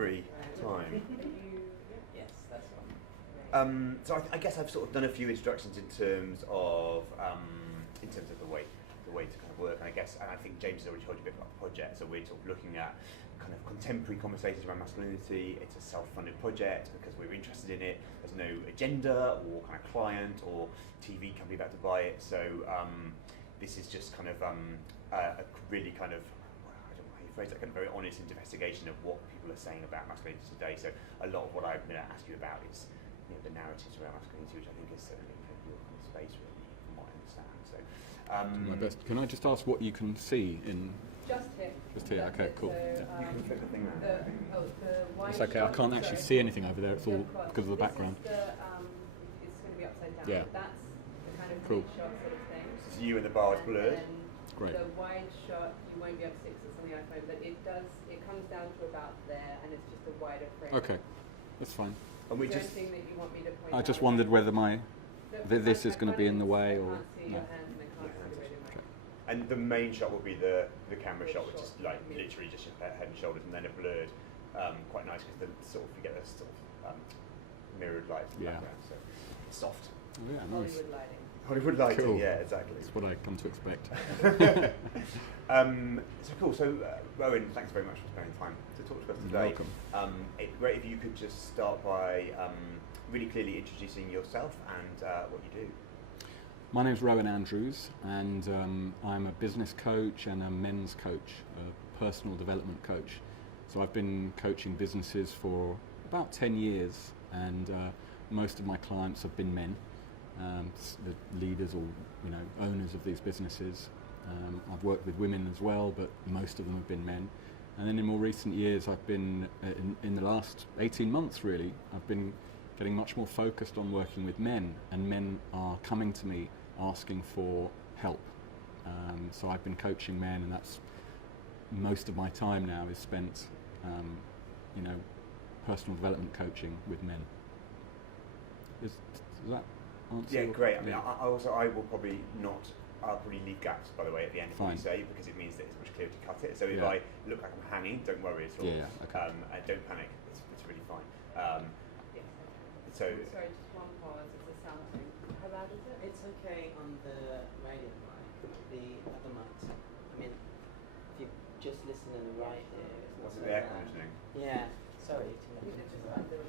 free time. Yes, that's one. So I guess I've sort of done a few introductions in terms of the way to kind of work, and I think James has already told you a bit about the project. So we're sort of looking at kind of contemporary conversations around masculinity. It's a self-funded project because we're interested in it. There's no agenda or kind of client or TV company about to buy it. So this is just kind of a really kind of, I don't know how you phrase that, kind of very honest investigation of what people are saying about masculinity today. So a lot of what I'm going to ask you about is the narratives around masculinity, which I think is certainly kind of your kind of space, really, from what I understand. So, my best. Can I just ask what you can see in? Just here. Just here. That's okay, it. cool. So, you can flip the thing around. The wide It's okay. I shot, can't actually sorry. see anything over there. It's all Yeah, because of the background. This is it's going to be upside down. Yeah. That's the kind of Cool. big shot sort of thing. This is you and the bars blurred. And Great. the wide shot, you won't be able to see because it's on the iPhone, but it comes down to about there, and it's just a wider frame. Okay, that's fine. And we Is there just anything that you want me to point I out? just wondered whether this is I going to be in the way, I or can't see your hand and I can't see the way they Okay. and the main shot will be the camera The shot, which is shot, like yeah. literally just your head and shoulders, and then a blurred, quite nice because you get this sort of mirrored light in the Yeah. background. So soft. Oh, yeah, nice. Hollywood lighting. Hollywood lighting, Cool. yeah, exactly. That's what I come to expect. So cool. So Rowan, thanks very much for spending time to talk to us You're today. welcome. It'd be great if you could just start by really clearly introducing yourself and what you do. My name's Rowan Andrews, and I'm a business coach and a men's coach, a personal development coach. So I've been coaching businesses for about 10 years, and most of my clients have been men, the leaders or owners of these businesses. I've worked with women as well, but most of them have been men. And then in more recent years, I've been, in the last 18 months really, I've been getting much more focused on working with men, and men are coming to me asking for help. So I've been coaching men, and that's most of my time now is spent, personal development coaching with men. Does that answer? Yeah, great. I mean, Yeah. I will probably not. I'll probably leave gaps, by the way, at the end of what you Fine. say, because it means that it's much clearer to cut it. So if Yeah. I look like I'm hanging, don't worry at all. Yeah, okay. And don't panic. It's really fine. Yes. So Sorry, just one pause. It's a sound thing. How loud is it? It's okay on the radio mic, the other mics. I mean, if you just listen in the right ear, it's not what's so the air loud. conditioning? Yeah, sorry. I think it's just under.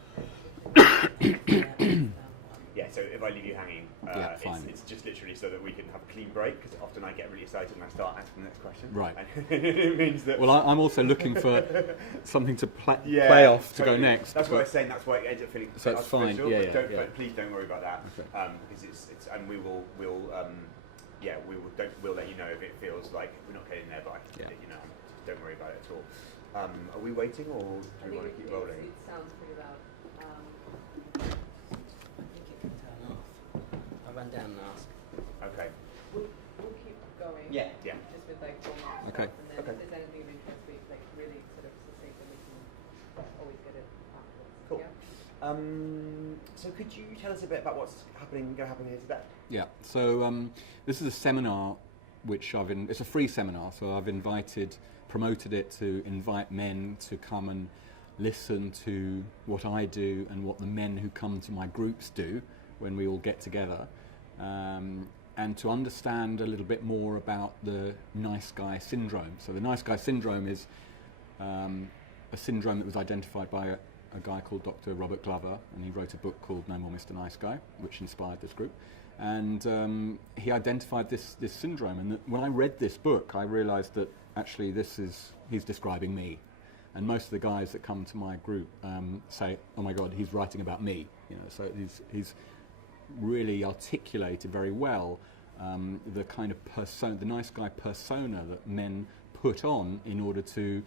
Yeah. So if I leave you hanging, Yeah, fine. it's just literally so that we can have a clean break, because often I get really excited when I start asking the next question. Right. And it means that. Well, I'm also looking for something to Yeah, play off to totally. go next. That's what I but- was saying. That's why it ends up feeling So it's fine, artificial, yeah, but don't, yeah. but please don't worry about that. Okay. Because it's and we'll let you know if it feels like we're not getting there, but Yeah. just don't worry about it at all. Are we waiting, or do we want to keep rolling? It sounds pretty loud. I think it can turn off. I'll run down and ask. Okay. We'll keep going. Yeah. Yeah. Just with like format Okay. stuff, and then Okay. if there's anything of interest, we like really sort of succinct, and we can always get it afterwards. Cool. Yeah? So could you tell us a bit about what's going to happen here today? Yeah, so this is a seminar which it's a free seminar, so I've promoted it to invite men to come and listen to what I do and what the men who come to my groups do when we all get together, and to understand a little bit more about the nice guy syndrome. So the nice guy syndrome is a syndrome that was identified by a guy called Dr. Robert Glover, and he wrote a book called No More Mr. Nice Guy, which inspired this group. And he identified this syndrome, and when I read this book, I realised that actually he's describing me. And most of the guys that come to my group say, "Oh my God, he's writing about me." So he's really articulated very well the kind of persona, the nice guy persona that men put on in order to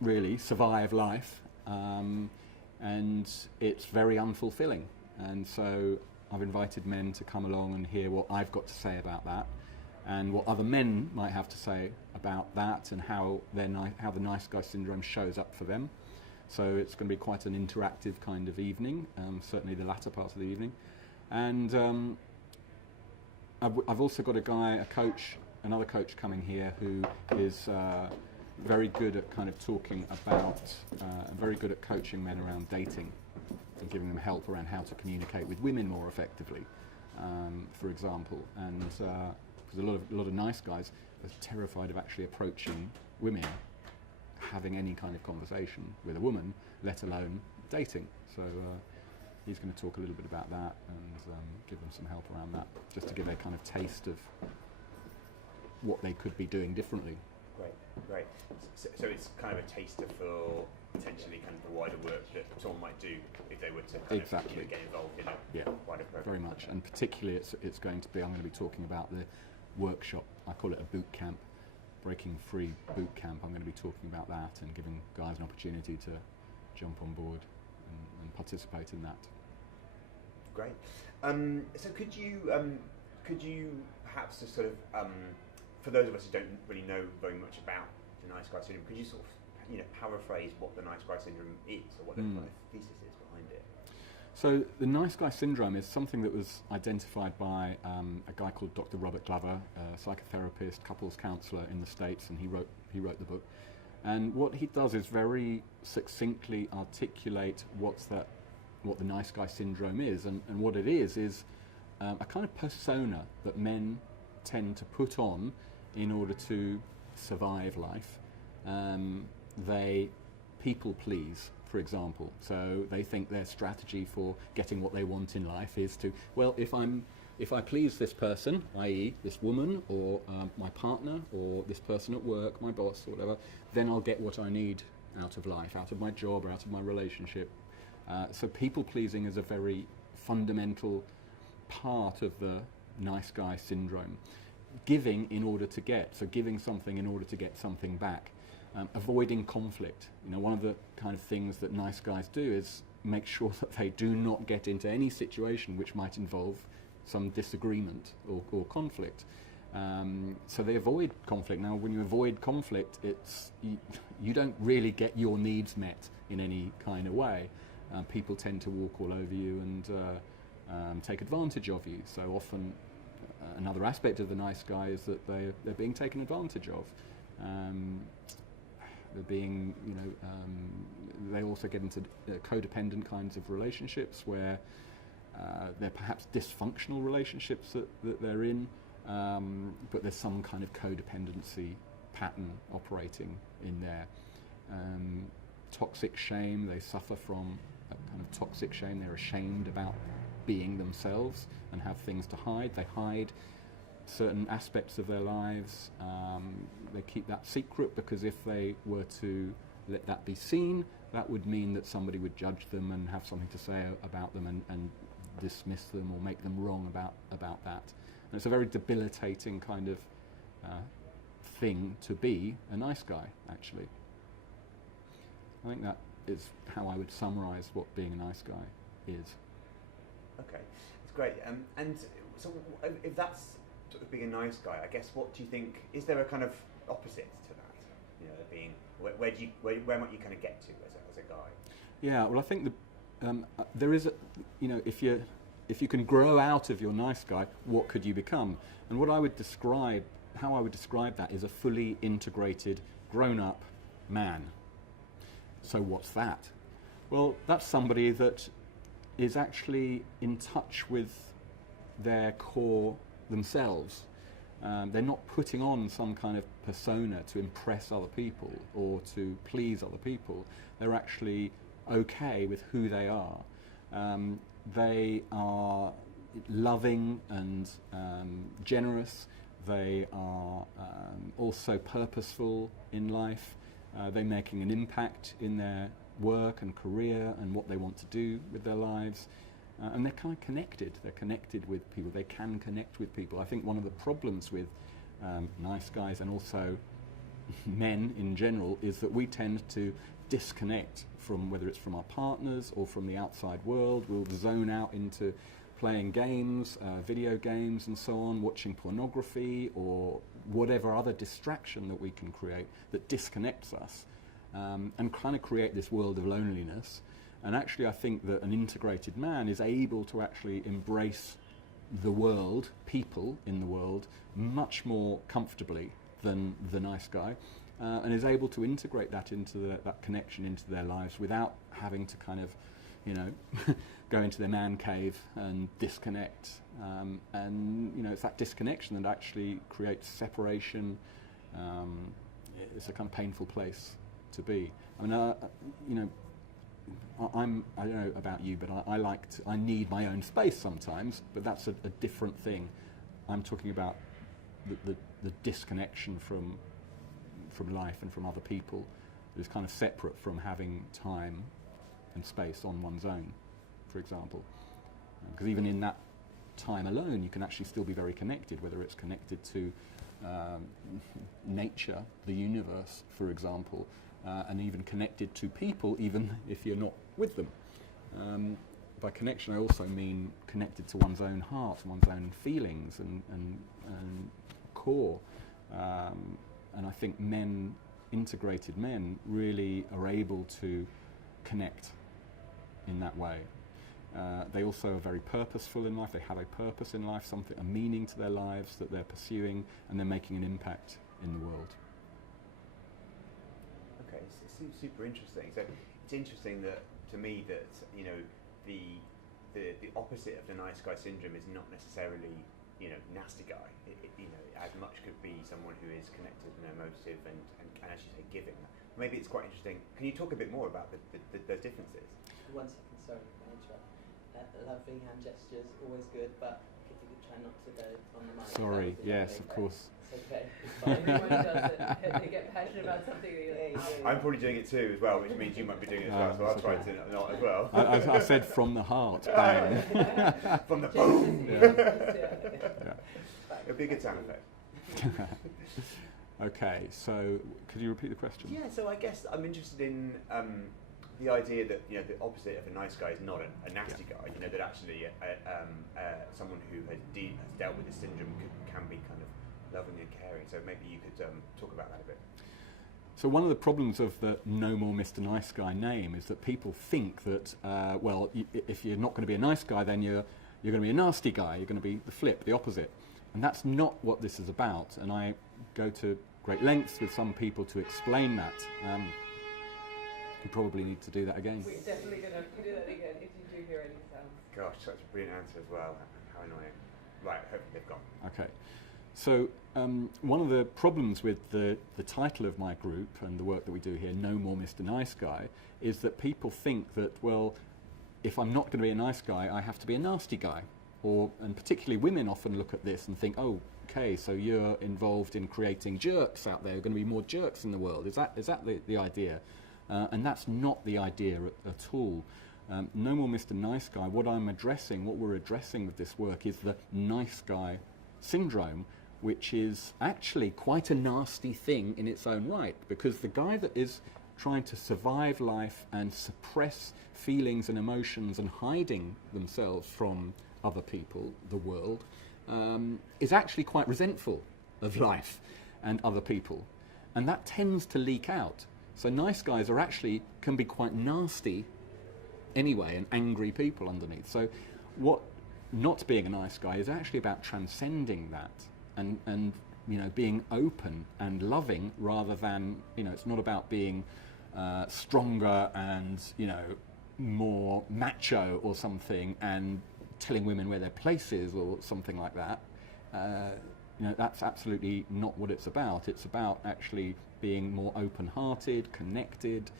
really survive life, and it's very unfulfilling. And so I've invited men to come along and hear what I've got to say about that, and what other men might have to say about that, and how the nice guy syndrome shows up for them. So it's going to be quite an interactive kind of evening, certainly the latter part of the evening. And I've also got another coach coming here who is very good at kind of talking about, very good at coaching men around dating and giving them help around how to communicate with women more effectively, for example. And because a lot of nice guys are terrified of actually approaching women, having any kind of conversation with a woman, let alone dating. So he's going to talk a little bit about that and give them some help around that, just to give a kind of taste of what they could be doing differently. Great. So it's kind of a taster for potentially kind of the wider work that someone might do if they were to kind Exactly. of get involved in a wider program. Very much, and particularly it's going to be, I'm going to be talking about the workshop, I call it a boot camp, Breaking Free boot camp. I'm going to be talking about that and giving guys an opportunity to jump on board and participate in that. Great. So could you perhaps just sort of, for those of us who don't really know very much about the nice guy syndrome, could you sort of paraphrase what the nice guy syndrome is, or what the kind of thesis is behind it? So the nice guy syndrome is something that was identified by a guy called Dr. Robert Glover, a psychotherapist, couples counsellor in the States, and he wrote the book. And what he does is very succinctly articulate what the nice guy syndrome is, and what it is a kind of persona that men tend to put on in order to survive life. They people please, for example. So they think their strategy for getting what they want in life is to, well, if I please this person, i.e. this woman or my partner or this person at work, my boss or whatever, then I'll get what I need out of life, out of my job or out of my relationship. So people pleasing is a very fundamental part of the nice guy syndrome. Giving in order to get, so giving something in order to get something back. Avoiding conflict. One of the kind of things that nice guys do is make sure that they do not get into any situation which might involve some disagreement or conflict. So they avoid conflict. Now, when you avoid conflict, you don't really get your needs met in any kind of way. People tend to walk all over you and take advantage of you. So often, another aspect of the nice guy is that they're being taken advantage of. They're being, they also get into codependent kinds of relationships where they're perhaps dysfunctional relationships that they're in, but there's some kind of codependency pattern operating in there. Toxic shame, they suffer from a kind of toxic shame. They're ashamed about being themselves and have things to hide. They hide certain aspects of their lives. They keep that secret because if they were to let that be seen, that would mean that somebody would judge them and have something to say about them and dismiss them or make them wrong about that. And it's a very debilitating kind of thing to be a nice guy, actually. I think that is how I would summarise what being a nice guy is. Okay, it's great. And so if that's sort of being a nice guy, I guess, what do you think, is there a kind of opposite to that? Being, where might you kind of get to as a guy? Yeah, well, I think there is, if you can grow out of your nice guy, what could you become? And how I would describe that is a fully integrated, grown-up man. So what's that? Well, that's somebody that is actually in touch with their core themselves. They're not putting on some kind of persona to impress other people or to please other people. They're actually okay with who they are. They are loving and generous. They are also purposeful in life. They're making an impact in their work and career and what they want to do with their lives. And they're kind of connected. They're connected with people. They can connect with people. I think one of the problems with nice guys and also men in general is that we tend to disconnect from, whether it's from our partners or from the outside world. We'll zone out into playing games, video games and so on, watching pornography or whatever other distraction that we can create that disconnects us, and kind of create this world of loneliness. And actually I think that an integrated man is able to actually embrace the world, people in the world, much more comfortably than the nice guy. and is able to integrate that into that connection into their lives without having to kind of, go into their man cave and disconnect. And it's that disconnection that actually creates separation. It's a kind of painful place to be. I mean, I don't know about you, but I need my own space sometimes, but that's a different thing. I'm talking about the disconnection from life and from other people is kind of separate from having time and space on one's own, for example. Because even in that time alone, you can actually still be very connected, whether it's connected to nature, the universe, for example, and even connected to people, even if you're not with them. By connection, I also mean connected to one's own heart, one's own feelings and core. And I think integrated men, really are able to connect in that way. They also are very purposeful in life. They have a purpose in life, a meaning to their lives that they're pursuing, and they're making an impact in the world. Okay, it seems super interesting. So it's interesting that, to me, that the opposite of the nice guy syndrome is not necessarily nasty guy. It as much could be someone who is connected and emotive and as you say, giving. Maybe it's quite interesting. Can you talk a bit more about those differences? 1 second, sorry, I interrupt. Lovely hand gestures, always good, but if you could try not to go on the mic. Sorry, yes, of course. It's okay. Everyone does it. They get passionate about something. I'm probably doing it too as well, which means you might be doing it as well, so I'll try to not as well. I said from the heart, bang. From the boom! Yeah. It'll be a good sound effect. Okay, so could you repeat the question? Yeah, so I guess I'm interested in the idea that the opposite of a nice guy is not a nasty guy. That actually someone who has dealt with this syndrome can be kind of loving and caring. So maybe you could talk about that a bit. So one of the problems of the No More Mr. Nice Guy name is that people think that if you're not going to be a nice guy, then you're going to be a nasty guy. You're going to be the flip, the opposite, and that's not what this is about. And I go to great lengths with some people to explain that. You probably need to do that again. We're definitely going to have to do that again if you do hear any sounds. Gosh, such a brilliant answer as well. How annoying. Right, hopefully they've gone. Okay. So one of the problems with the title of my group and the work that we do here, No More Mr. Nice Guy, is that people think that, well, if I'm not going to be a nice guy, I have to be a nasty guy. And particularly women often look at this and think, oh, okay, so you're involved in creating jerks out there. There are going to be more jerks in the world. Is that the idea? And that's not the idea at all. No More Mr. Nice Guy. What we're addressing with this work is the nice guy syndrome, which is actually quite a nasty thing in its own right, because the guy that is trying to survive life and suppress feelings and emotions and hiding themselves from other people, the world, is actually quite resentful of life and other people. And that tends to leak out. So nice guys can be quite nasty anyway, and angry people underneath. So what not being a nice guy is actually about transcending that and being open and loving, rather than, it's not about being stronger and, more macho or something and telling women where their place is or something like that. That's absolutely not what it's about. It's about actually being more open-hearted, connected,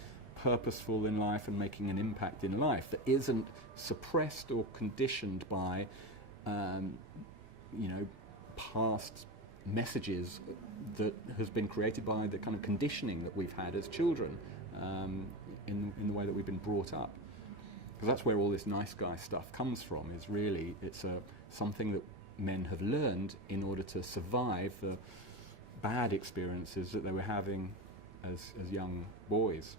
purposeful in life, and making an impact in life that isn't suppressed or conditioned by, past messages that has been created by the kind of conditioning that we've had as children, in the way that we've been brought up. Because that's where all this nice guy stuff comes from. Is really it's something that men have learned in order to survive the bad experiences that they were having as young boys.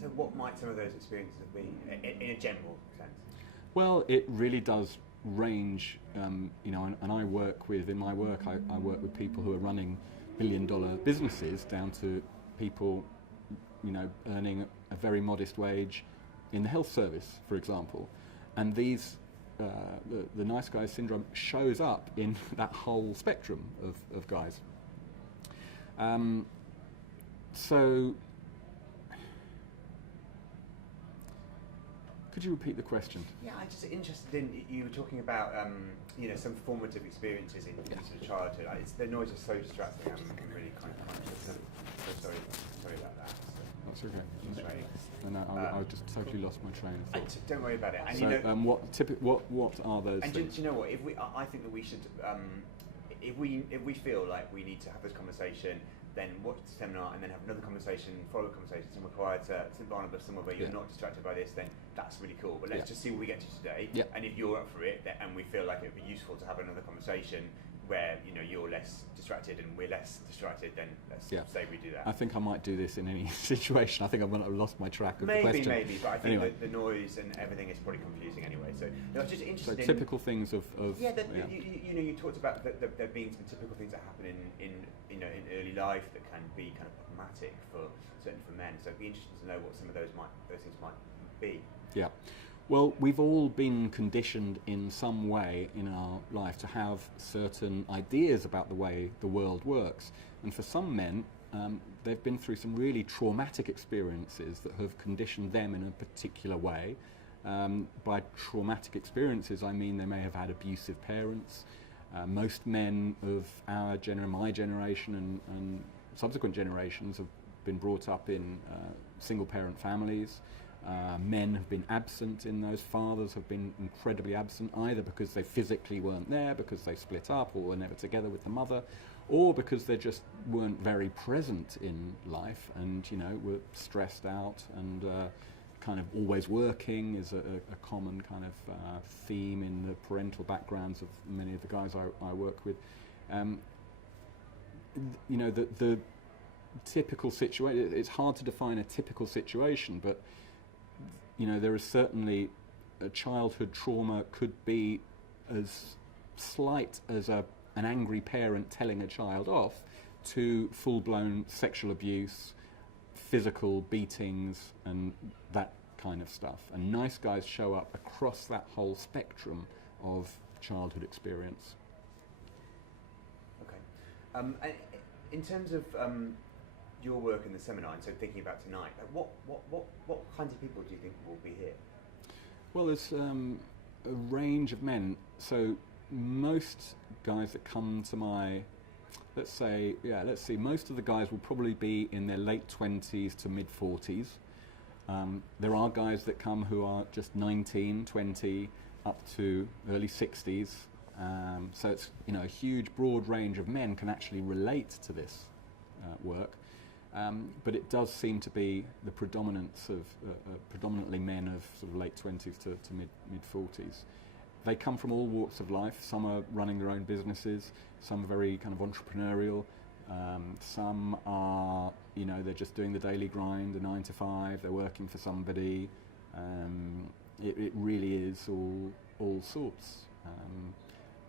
So what might some of those experiences have been in a general sense? Well, it really does range, and I work with, in my work, I work with people who are running billion-dollar businesses down to people, earning a very modest wage in the health service, for example. And these, the nice guy syndrome shows up in that whole spectrum of guys. So, could you repeat the question? Yeah, I'm just interested in, you were talking about, some formative experiences in sort of childhood. The noise is so distracting, I'm really kind of conscious. So sorry about that. That's okay. Frustrating. And I just totally lost my train of thought. Don't worry about it. And So, what are those and things? do you know what? I think that we should, if we feel like we need to have this conversation, then watch the seminar and then have another conversation, follow the conversation, somewhere quieter, St Barnabas, somewhere where you're not distracted by this, then that's really cool. But let's just see what we get to today. Yeah. And if you're up for it, and we feel like it would be useful to have another conversation where you're less distracted and we're less distracted, then let's say we do that. I think I might do this in any situation. I think I've lost my track of the question. Maybe, but I think anyway. that the noise and everything is probably confusing anyway. So I was just So interested in typical things of you talked about there being some typical things that happen in early life that can be kind of problematic certainly for men. So it'd be interesting to know what some of those things might be. Yeah. Well, we've all been conditioned in some way in our life to have certain ideas about the way the world works. And for some men, they've been through some really traumatic experiences that have conditioned them in a particular way. By traumatic experiences, I mean they may have had abusive parents. Most men of my generation and subsequent generations have been brought up in single-parent families. Men have been absent in those. Fathers have been incredibly absent, either because they physically weren't there, because they split up or were never together with the mother, or because they just weren't very present in life and, were stressed out and kind of always working is a common kind of theme in the parental backgrounds of many of the guys I work with. The typical situation, it's hard to define a typical situation, but there is certainly a childhood trauma could be as slight as an angry parent telling a child off to full-blown sexual abuse, physical beatings, and that kind of stuff. And nice guys show up across that whole spectrum of childhood experience. Okay. And in terms of your work in the seminar, and so thinking about tonight, what kinds of people do you think will be here? Well, there's a range of men. So most guys that come to let's see, most of the guys will probably be in their late 20s to mid 40s. There are guys that come who are just 19, 20, up to early 60s. So it's, a huge broad range of men can actually relate to this work. But it does seem to be the predominance of predominantly men of sort of late 20s to mid 40s. They come from all walks of life. Some are running their own businesses. Some are very kind of entrepreneurial. Some are, they're just doing the daily grind, a 9 to 5. They're working for somebody. It really is all sorts.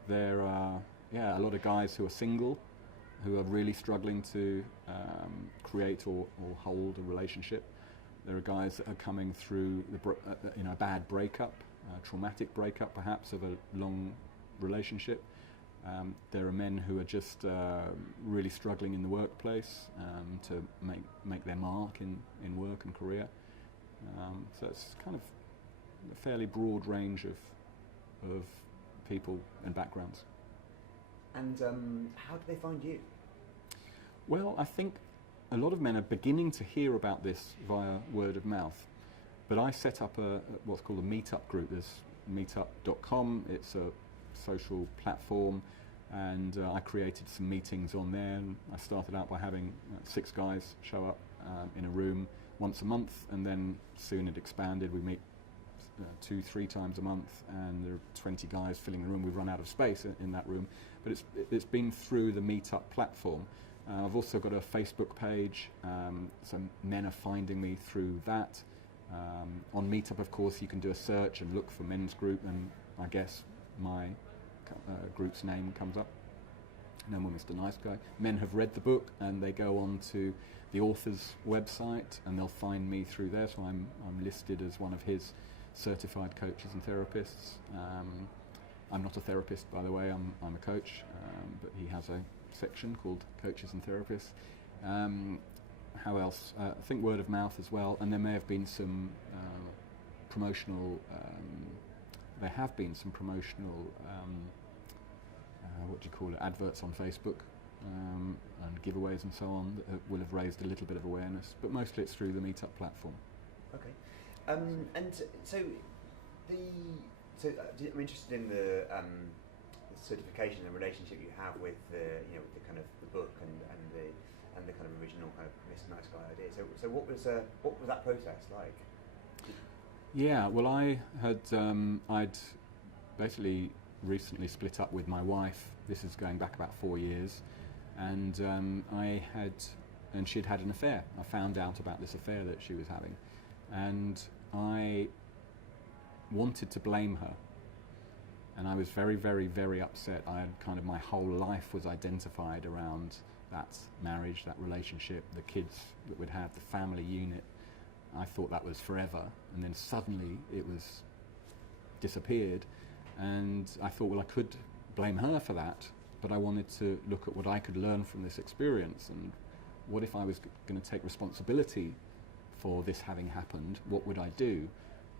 There are a lot of guys who are single, who are really struggling to create or hold a relationship. There are guys that are coming through a bad breakup, traumatic breakup perhaps of a long relationship. There are men who are just really struggling in the workplace to make their mark in work and career. So it's kind of a fairly broad range of people and backgrounds. And how do they find you? Well, I think a lot of men are beginning to hear about this via word of mouth. But I set up what's called a meetup group. There's meetup.com. It's a social platform, and I created some meetings on there. And I started out by having 6 guys show up in a room once a month, and then soon it expanded. We meet 2-3 times a month, and there are 20 guys filling the room. We've run out of space in that room, but it's been through the meetup platform. I've also got a Facebook page, so men are finding me through that. On Meetup, of course, you can do a search and look for men's group, and I guess my group's name comes up. No More Mr. Nice Guy. Men have read the book, and they go on to the author's website, and they'll find me through there. So I'm listed as one of his certified coaches and therapists. I'm not a therapist, by the way. I'm a coach, but he has a section called Coaches and Therapists. How else? I think word of mouth as well, and there may have been some promotional. There have been some promotional. What do you call it? Adverts on Facebook and giveaways and so on that will have raised a little bit of awareness, but mostly it's through the Meetup platform. Okay. And so I'm interested in the certification and relationship you have with with the kind of the book and the kind of original kind of Mr. Nice Guy idea. So what was that process like? Yeah, well, I'd basically recently split up with my wife. This is going back about 4 years, and she'd had an affair. I found out about this affair that she was having, and I wanted to blame her. And I was very, very, very upset. I had kind of my whole life was identified around that marriage, that relationship, the kids that we'd had, the family unit. I thought that was forever, and then suddenly it was disappeared. And I thought, well, I could blame her for that, but I wanted to look at what I could learn from this experience, and what if I was going to take responsibility for this having happened? What would I do?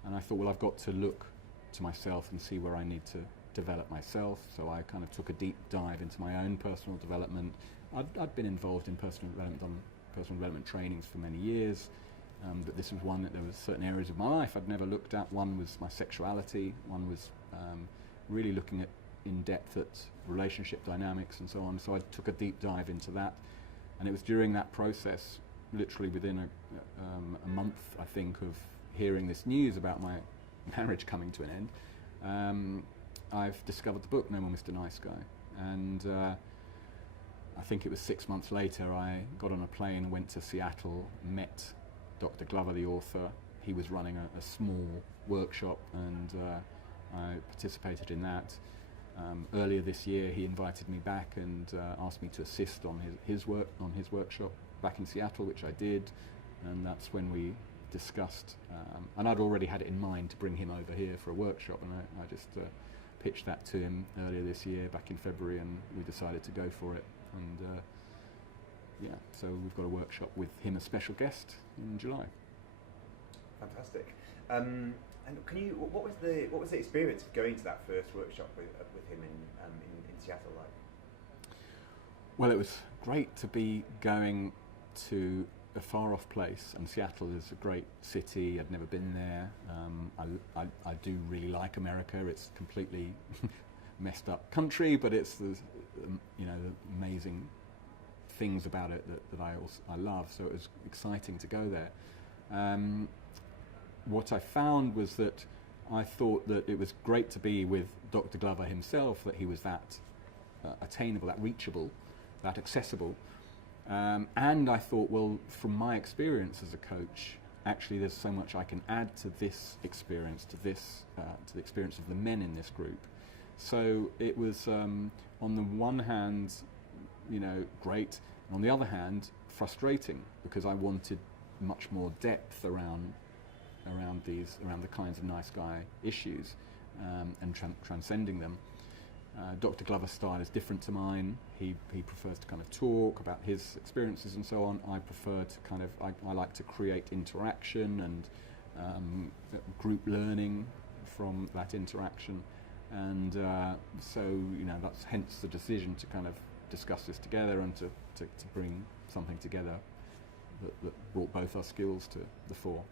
And I thought, well, I've got to look to myself and see where I need to develop myself. So I kind of took a deep dive into my own personal development. I'd been involved in personal development trainings for many years, but this was one that there was certain areas of my life I'd never looked at. One was my sexuality. One was really looking at in depth at relationship dynamics and so on. So I took a deep dive into that, and it was during that process, literally within a month, I think, of hearing this news about my marriage coming to an end, I've discovered the book No More Mr. Nice Guy, and I think it was 6 months later I got on a plane, went to Seattle, met Dr. Glover, the author. He was running a small workshop, and I participated in that. Earlier this year he invited me back and asked me to assist on his workshop back in Seattle, which I did, and that's when we discussed, and I'd already had it in mind to bring him over here for a workshop, and I just pitched that to him earlier this year, back in February, and we decided to go for it. And so we've got a workshop with him as special guest in July. Fantastic. And can you? What was the experience of going to that first workshop with him in Seattle like? Well, it was great to be going to a far off place, and Seattle is a great city. I'd never been there. I do really like America. It's completely messed up country, but it's the amazing things about it that I love. So it was exciting to go there. What I found was that I thought that it was great to be with Dr. Glover himself, that he was that attainable, that reachable, that accessible. And I thought, well, from my experience as a coach, actually there's so much I can add to this experience, to the experience of the men in this group. So it was, on the one hand, great, and on the other hand, frustrating, because I wanted much more depth around the kinds of nice guy issues, and transcending them. Dr. Glover's style is different to mine. He prefers to kind of talk about his experiences and so on. I prefer to I like to create interaction and group learning from that interaction. And so that's hence the decision to kind of discuss this together and to bring something together that brought both our skills to the fore.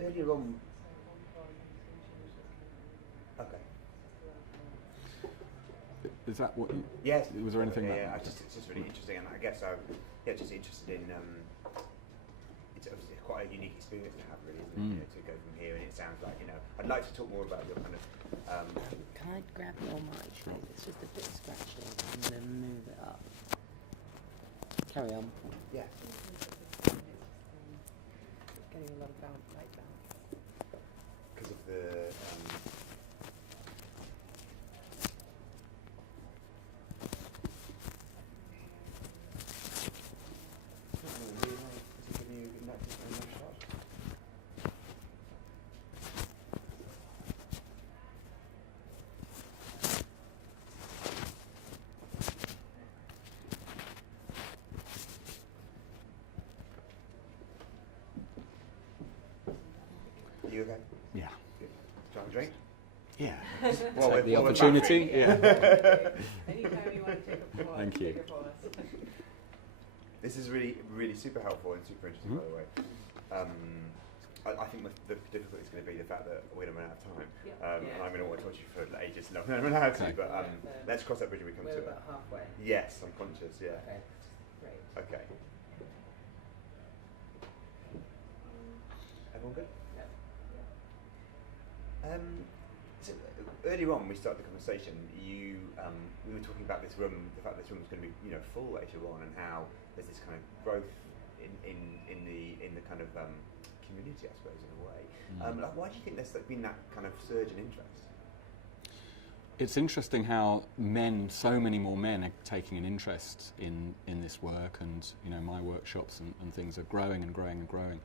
Earlier on. Okay. Is that what you... Yes. Was there anything yeah, it's just really interesting, and I guess just interested in... it's obviously quite a unique experience to have, really, isn't it? To go from here, and it sounds like, I'd like to talk more about your kind of... Can I grab your mic? Sure. It's just a bit scratchy, and then move it up. Carry on. Yeah. Getting a lot of light bounce. Because of the... You okay? Yeah. Good. Trying to drink? Yeah. Well, Take the we're opportunity. back. Yeah. Anytime you want to take a pause, Thank you. take a pause. This is really super helpful and super interesting, by the way. I think the difficulty is going to be the fact that we're going to run out of time. Yeah. And I'm going to want to talk to you for ages. No, I'm not allowed to, Okay. but let's cross that bridge when we come We're to it. about halfway. Yes, I'm conscious, yeah. Okay, great. Okay. Everyone good? Yeah. So earlier on, when we started the conversation, we were talking about this room, the fact this room was going to be, full later on, and how there's this kind of growth in the kind of community, I suppose, in a way. Like, why do you think there's been that kind of surge in interest? It's interesting how so many more men are taking an interest in this work, and my workshops and things are growing and growing and growing.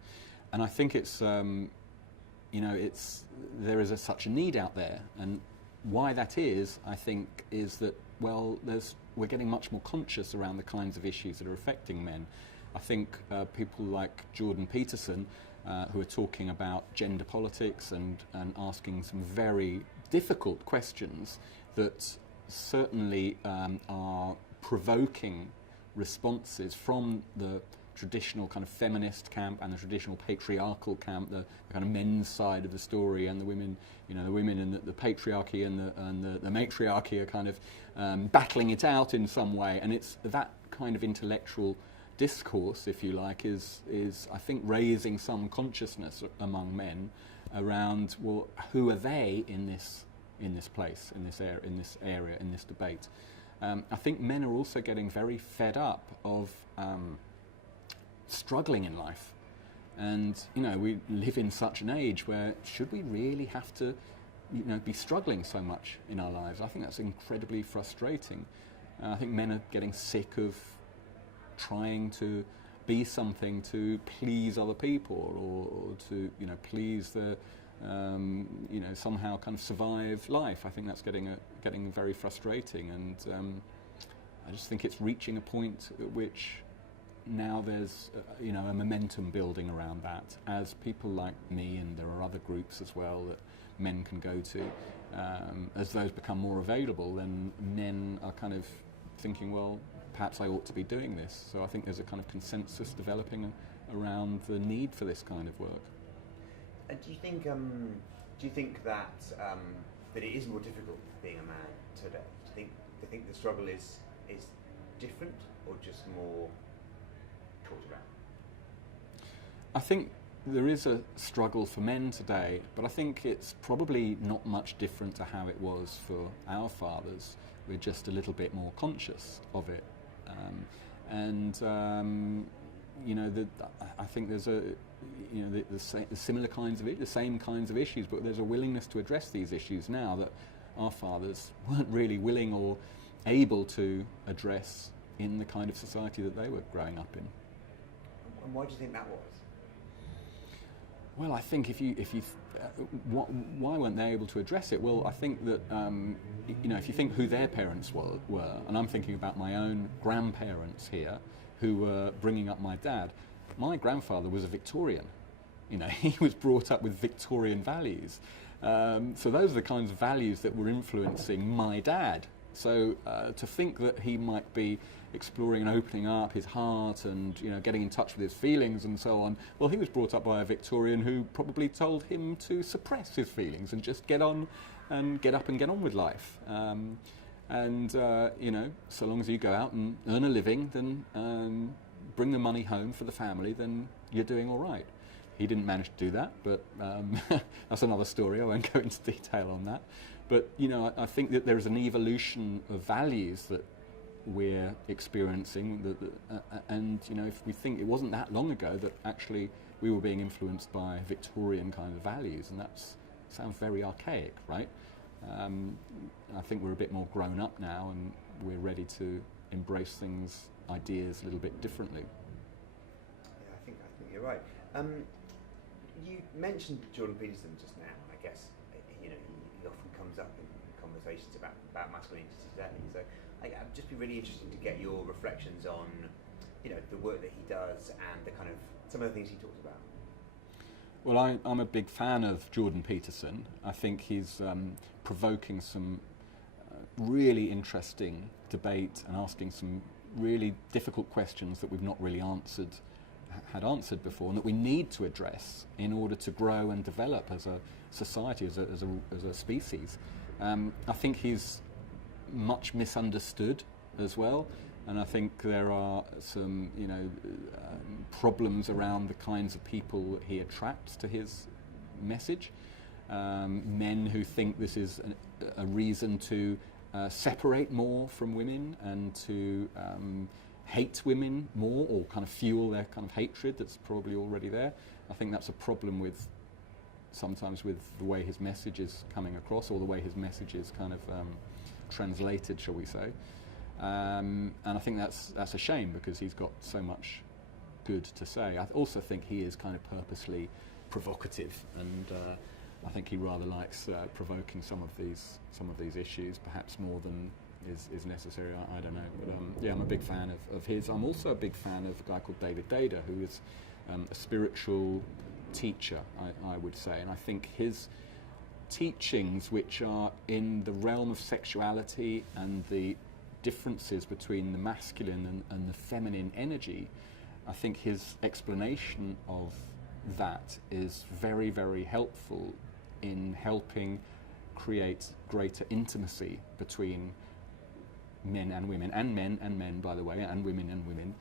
And I think it's there is such a need out there, and why that is, I think, is that we're getting much more conscious around the kinds of issues that are affecting men. I think people like Jordan Peterson, who are talking about gender politics and asking some very difficult questions that certainly are provoking responses from the traditional kind of feminist camp and the traditional patriarchal camp, the kind of men's side of the story, and the women, the women in the patriarchy and the matriarchy are kind of battling it out in some way, and it's that kind of intellectual discourse, if you like, is I think raising some consciousness among men around, well, who are they in this place, in this area, in this debate. I think men are also getting very fed up of struggling in life, and we live in such an age where should we really have to be struggling so much in our lives? I think that's incredibly frustrating. I think men are getting sick of trying to be something to please other people, or to please the somehow kind of survive life. I think that's getting very frustrating, and I just think it's reaching a point at which now there's a momentum building around that, as people like me, and there are other groups as well that men can go to, as those become more available, then men are kind of thinking, well, perhaps I ought to be doing this. So I think there's a kind of consensus developing around the need for this kind of work. And do you think that that it is more difficult being a man today? Do you think the struggle is different, or just more talked about? I think there is a struggle for men today, but I think it's probably not much different to how it was for our fathers. We're just a little bit more conscious of it, I think there's the similar kinds of the same kinds of issues, but there's a willingness to address these issues now that our fathers weren't really willing or able to address in the kind of society that they were growing up in. And why do you think that was? Well, I think why weren't they able to address it? Well, I think that if you think who their parents were, and I'm thinking about my own grandparents here, who were bringing up my dad. My grandfather was a Victorian. He was brought up with Victorian values. So those are the kinds of values that were influencing my dad. So to think that he might be exploring and opening up his heart and getting in touch with his feelings and so on, well, he was brought up by a Victorian who probably told him to suppress his feelings and just get on and get up and get on with life. So long as you go out and earn a living, then bring the money home for the family, then you're doing all right. He didn't manage to do that, but that's another story. I won't go into detail on that. But I think that there is an evolution of values that we're experiencing, and if we think it wasn't that long ago that actually we were being influenced by Victorian kind of values, and that sounds very archaic, right? I think we're a bit more grown up now, and we're ready to embrace ideas a little bit differently. Yeah, I think you're right. You mentioned Jordan Peterson just now, and I guess he often comes up in conversations about masculinity today. So I'd just be really interested to get your reflections on the work that he does and the kind of some of the things he talks about. Well, I'm a big fan of Jordan Peterson. I think he's provoking some really interesting debate and asking some really difficult questions that we've not really had answered before, and that we need to address in order to grow and develop as a society, as a species. I think he's much misunderstood as well, and I think there are some, problems around the kinds of people that he attracts to his message. Men who think this is a reason to separate more from women and to hate women more, or kind of fuel their kind of hatred that's probably already there. I think that's a problem sometimes with the way his message is coming across, or the way his message is kind of translated, shall we say. And I think that's a shame, because he's got so much good to say. I also think he is kind of purposely provocative, and I think he rather likes provoking some of these issues, perhaps more than is necessary. I don't know, but I'm a big fan of his. I'm also a big fan of a guy called David Dada, who is a spiritual teacher, I would say, and I think his teachings, which are in the realm of sexuality and the differences between the masculine and the feminine energy, I think his explanation of that is very, very helpful in helping create greater intimacy between men and women, and men and men, by the way, and women and women.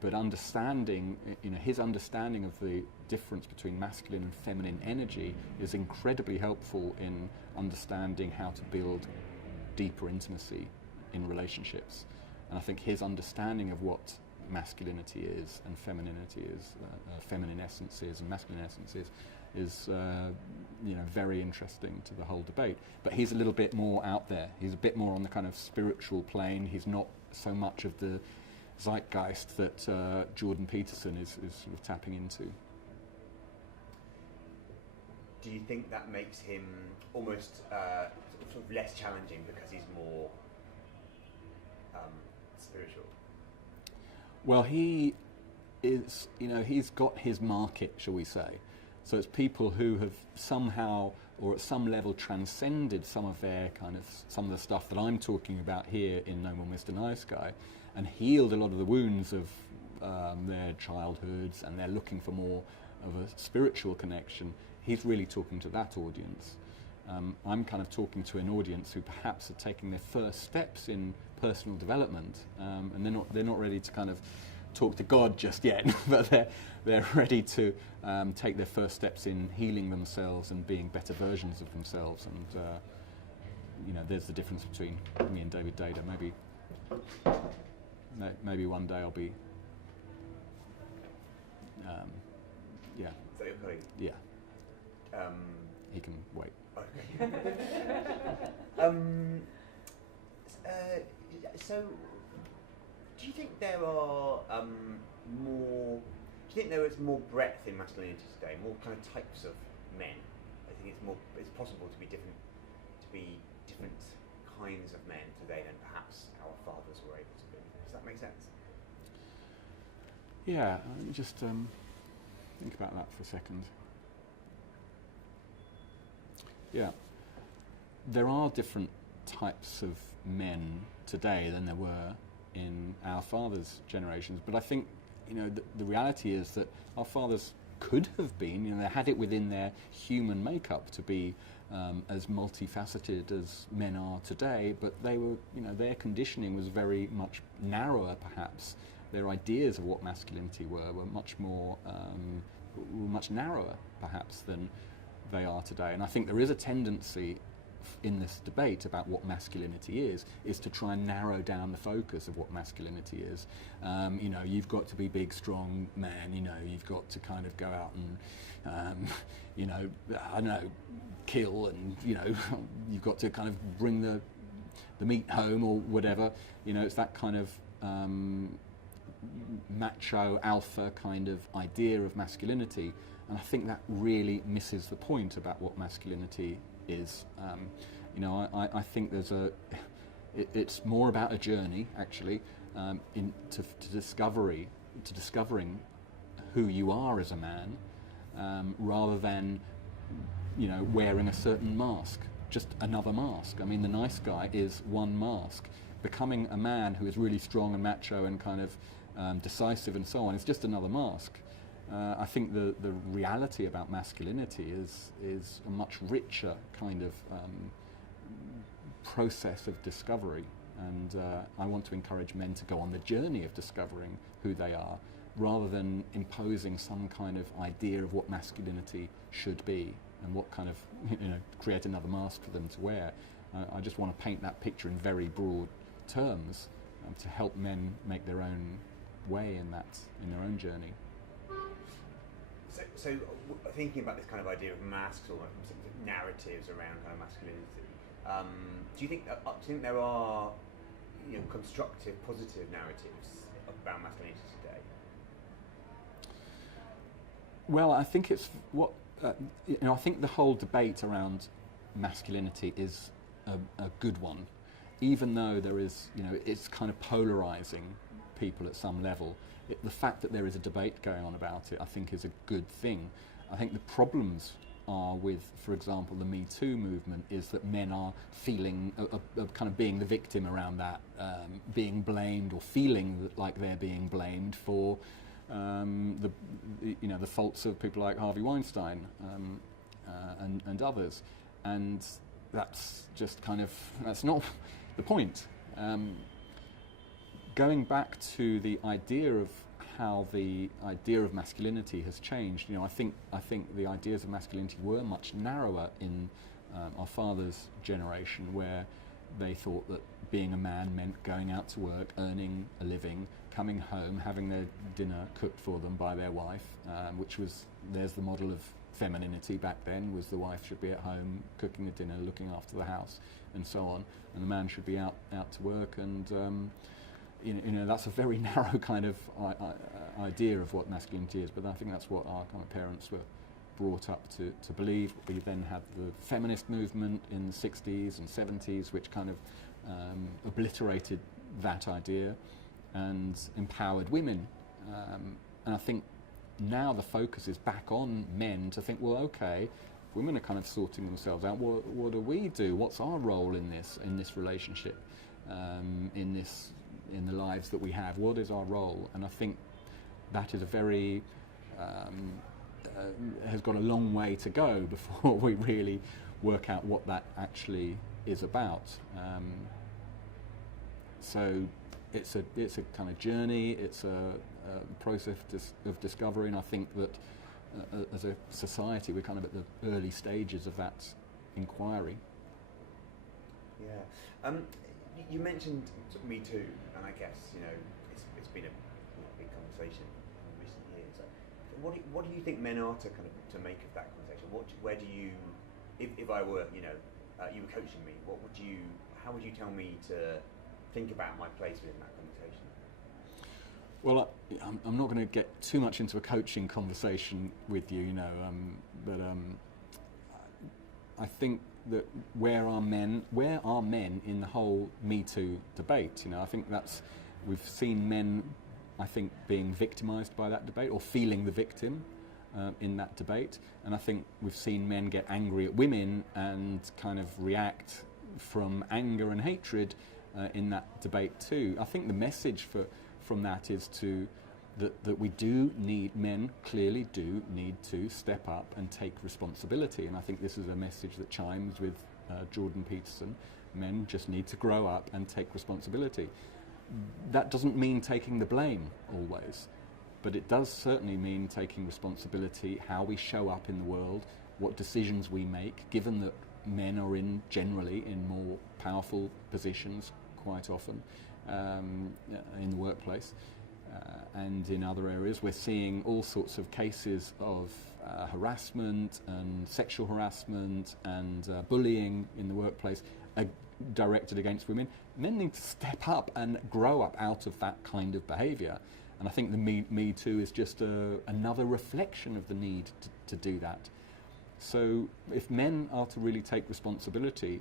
But understanding, his understanding of the difference between masculine and feminine energy is incredibly helpful in understanding how to build deeper intimacy in relationships. And I think his understanding of what masculinity is and femininity is, feminine essence is and masculine essence is very interesting to the whole debate. But he's a little bit more out there. He's a bit more on the kind of spiritual plane. He's not so much of the zeitgeist that Jordan Peterson is sort of tapping into. Do you think that makes him almost sort of less challenging because he's more spiritual? Well, he is, he's got his market, shall we say. So it's people who have somehow, or at some level, transcended some of the stuff that I'm talking about here in No More Mr. Nice Guy, and healed a lot of the wounds of their childhoods, and they're looking for more of a spiritual connection. He's really talking to that audience. I'm kind of talking to an audience who perhaps are taking their first steps in personal development, and they're not ready to kind of talk to God just yet, but they're ready to take their first steps in healing themselves and being better versions of themselves. And there's the difference between me and David Dada. Maybe one day I'll be. Yeah. Is that your colleague? Yeah. He can wait. Okay. So, do you think there are more? Do you think there is more breadth in masculinity today? More kind of types of men? I think it's possible to be different kinds of men today than perhaps our fathers were able to be. Does that make sense? Yeah. Let me just think about that for a second. Yeah. There are different types of men today than there were in our fathers' generations, but I think the reality is that our fathers could have been, they had it within their human makeup to be as multifaceted as men are today, but they were, their conditioning was very much narrower, perhaps. Their ideas of what masculinity were much more, much narrower, perhaps, than they are today. And I think there is a tendency in this debate about what masculinity is to try and narrow down the focus of what masculinity is. You've got to be big, strong man, you've got to kind of go out and, I don't know, kill, and, you've got to kind of bring the meat home or whatever. It's that kind of macho, alpha kind of idea of masculinity. And I think that really misses the point about what masculinity is. I think it's more about a journey, actually, to discovering who you are as a man, rather than, you know, wearing a certain mask, just another mask. I mean, the nice guy is one mask. Becoming a man who is really strong and macho and kind of decisive and so on is just another mask. I think the reality about masculinity is a much richer kind of process of discovery, and I want to encourage men to go on the journey of discovering who they are, rather than imposing some kind of idea of what masculinity should be and what kind of, you know, create another mask for them to wear. I just want to paint that picture in very broad terms to help men make their own way in their own journey. So thinking about this kind of idea of masks or narratives around kind of masculinity, do you think there are, you know, constructive, positive narratives about masculinity today? Well, I think it's what you know. I think the whole debate around masculinity is a good one, even though there is, you know, it's kind of polarizing people at some level. The fact that there is a debate going on about it, I think, is a good thing. I think the problems are with, for example, the Me Too movement, is that men are feeling kind of being the victim around that, being blamed or feeling like they're being blamed for the faults of people like Harvey Weinstein and others, and that's just kind of, that's not the point. Going back to the idea of how the idea of masculinity has changed, you know, I think the ideas of masculinity were much narrower in our father's generation, where they thought that being a man meant going out to work, earning a living, coming home, having their dinner cooked for them by their wife, which was, there's the model of femininity back then, was the wife should be at home cooking the dinner, looking after the house, and so on, and the man should be out to work, and you know, that's a very narrow kind of idea of what masculinity is, but I think that's what our kind of parents were brought up to believe. We then had the feminist movement in the 60s and 70s, which kind of obliterated that idea and empowered women. And I think now the focus is back on men to think, well, okay, women are kind of sorting themselves out. What do we do? What's our role in this relationship, in the lives that we have? What is our role? And I think that is a very has got a long way to go before we really work out what that actually is about. So it's a kind of journey. It's a process of discovery, and I think that as a society we're kind of at the early stages of that inquiry. Yeah. You mentioned Me Too, and I guess, you know, it's been a big conversation in recent years. So what do you think men are to make of that conversation? Where do you, if I were, you know, you were coaching me, how would you tell me to think about my place within that conversation? Well, I'm not going to get too much into a coaching conversation with you, you know, but I think that where are men in the whole Me Too debate? You know, I think we've seen men, I think, being victimised by that debate or feeling the victim in that debate, and I think we've seen men get angry at women and kind of react from anger and hatred in that debate too. I think the message from that is that we do need, men clearly do need to step up and take responsibility, and I think this is a message that chimes with Jordan Peterson. Men just need to grow up and take responsibility. That doesn't mean taking the blame always, but it does certainly mean taking responsibility, how we show up in the world, what decisions we make, given that men are generally in more powerful positions quite often in the workplace. And in other areas, we're seeing all sorts of cases of harassment and sexual harassment and bullying in the workplace directed against women. Men need to step up and grow up out of that kind of behaviour. And I think the Me Too is just another reflection of the need to do that. So if men are to really take responsibility,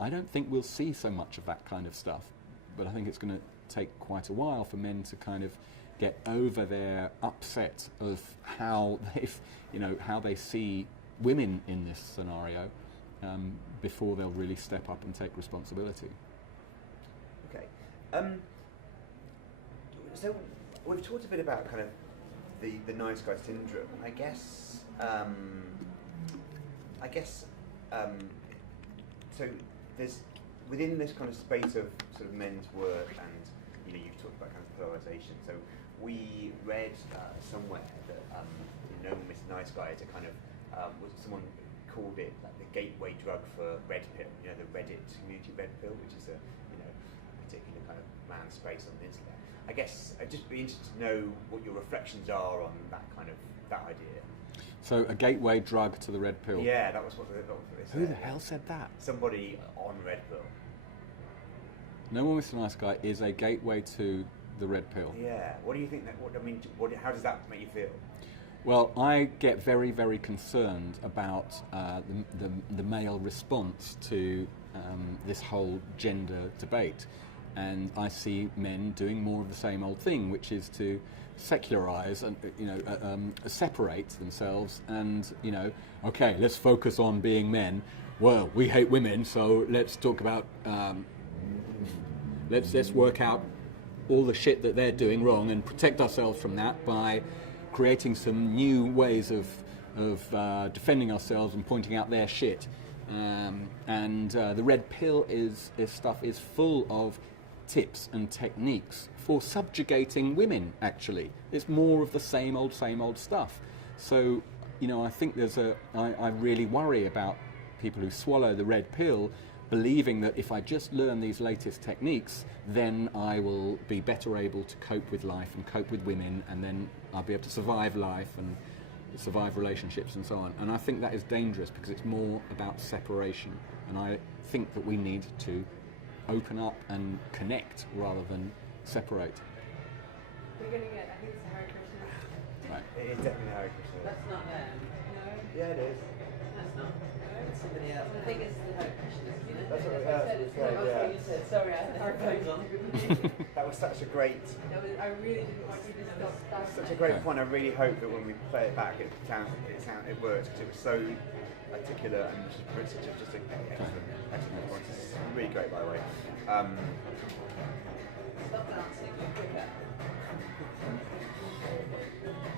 I don't think we'll see so much of that kind of stuff. But I think it's going to take quite a while for men to kind of get over their upset of how how they see women in this scenario before they'll really step up and take responsibility. Okay. So we've talked a bit about kind of the nice guy syndrome. I guess. So there's within this kind of space of sort of men's work, and you've talked about kind of polarization. So we read somewhere that No Mr. Nice Guy is a kind of was someone called it like the gateway drug for red pill. The Reddit community red pill, which is a particular kind of man space on the internet. I guess I'd just be interested to know what your reflections are on that idea. So a gateway drug to the red pill. Yeah, that was what they said. Who the hell said that? Somebody on red pill. No More Mr. Nice Guy is a gateway to the red pill. Yeah. What do you think how does that make you feel? Well, I get very, very concerned about the male response to this whole gender debate. And I see men doing more of the same old thing, which is to secularize and separate themselves and okay, let's focus on being men. Well, we hate women, so let's talk about let's work out all the shit that they're doing wrong and protect ourselves from that by creating some new ways of defending ourselves and pointing out their shit. The red pill is full of tips and techniques for subjugating women. Actually, it's more of the same old stuff. So I think I really worry about people who swallow the red pill, believing that if I just learn these latest techniques, then I will be better able to cope with life and cope with women, and then I'll be able to survive life and survive relationships and so on. And I think that is dangerous because it's more about separation. And I think that we need to open up and connect rather than separate. We're going to get, I think it's Hare Krishna. Right. It is definitely Hare Krishna. That's not them. No? Yeah, it is. That's not. It's somebody else. I think it's the Hare Krishna. That's what I said. we said, That's yeah. what you said. Sorry, I had the headphones on. That was such a great I really didn't want you to stop. such a great point. I really hope that when we play it back, it works because it was so articulate and just an excellent point. It's really great, by the way. Stop dancing. You're quicker.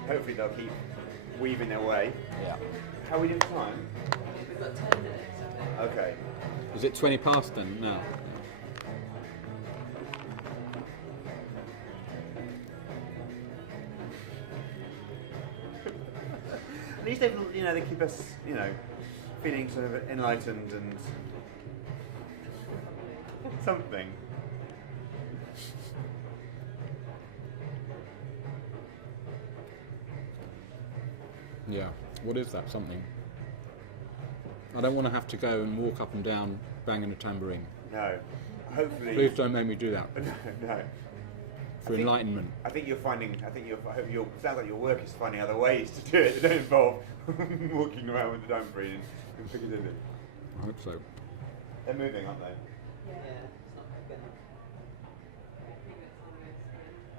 Hopefully they'll keep weaving their way. Yeah. How are we doing time? We've got 10 minutes. I think. Okay. Is it 20 past then? No. At least they keep us, feeling sort of enlightened and something. Yeah. What is that? Something. I don't want to have to go and walk up and down banging a tambourine. No. Hopefully. Please don't make me do that. No. For enlightenment. I hope sounds like your work is finding other ways to do it that don't involve walking around with the tambourine in Piccadilly. I hope so. They're moving, aren't they? Yeah, it's not quick enough.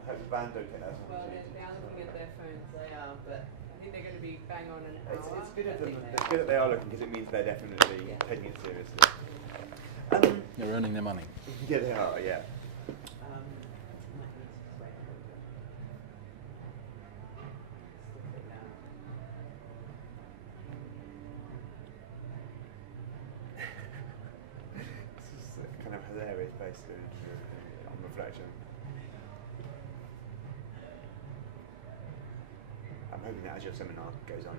I hope the band don't take that as an Well, opportunity. they are looking at their phones. They are, but I think they're going to be bang on an hour. It's good I of them. think It's good that they are looking because it means they're definitely Yeah. taking it seriously. They're earning their money. Yeah, they are. Yeah. might need to wait a little bit. Stick it down. This is kind of hilarious based on reflection. I'm hoping that as your seminar goes on,